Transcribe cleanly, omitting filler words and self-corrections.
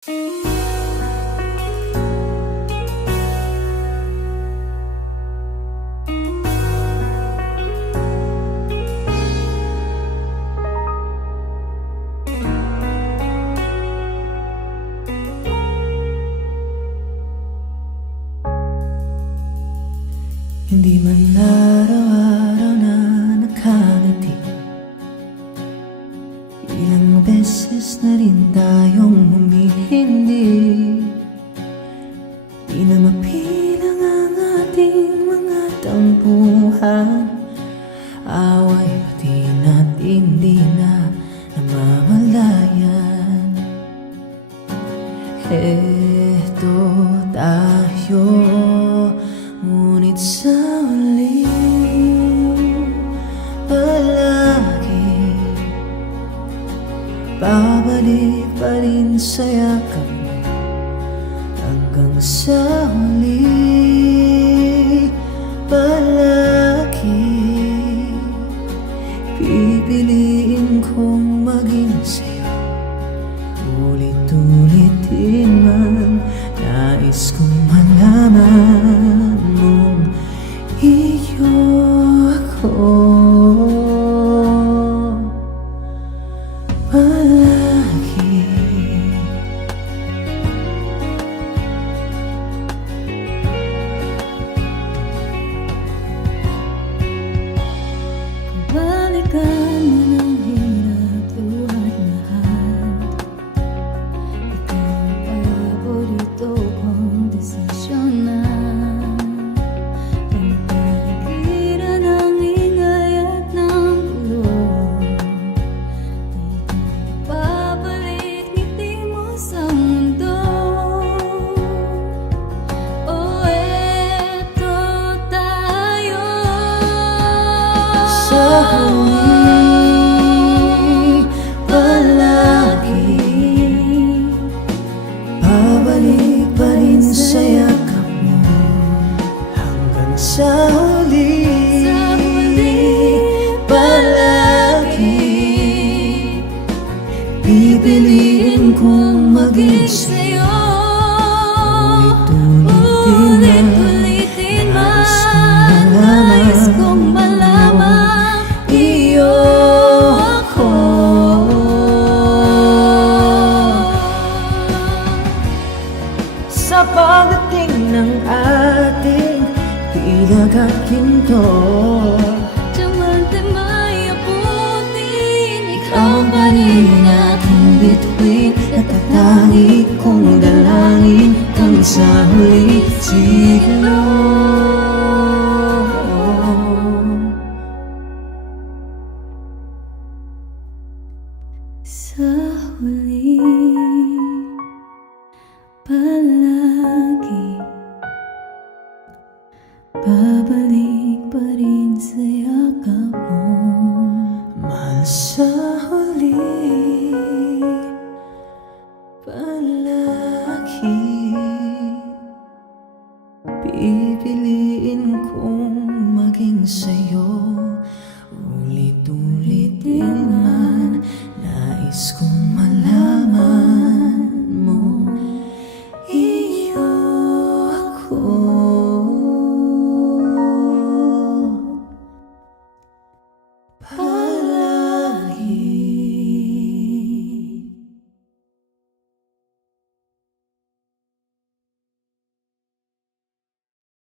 Hindi man araw-araw na nakangiti, ilang beses na rin tayong humihindi. Di na mapilang ang ating mga tampuhan, away pati natin di na namamalayan. Eto tayo, ngunit sa huli palagi babalik pa rin sa yakap mo. Hanggang sa huli palagi pipiliin kong maging sa'yo. Ulit-ulitin man, nais kong malaman mong iyo ako palagi. Balikan mo ng hirap, luhat lahat. Ikaw ang paborito kong desisyon na pagpaligiran ng ingay at ng gulo. Dito babalik ngiti mo sa mundo. Oh, eto tayo Sa huli palagi babalik pa rin sa yakap mo. Hanggang sa huli palagi pipiliin kong maging sa'yo. Ulit-ulitin man, nais kong malaman iyo ako sa pagdating ng ating pilag at ginto. Diamante may abutin, Ikaw ikaw pa rin ang aking bituin, natatangi kong dalangin hanggang sa huli siglo. sa huli palagi babalik pa rin sa yakap mo. Mahal, sa huli palagi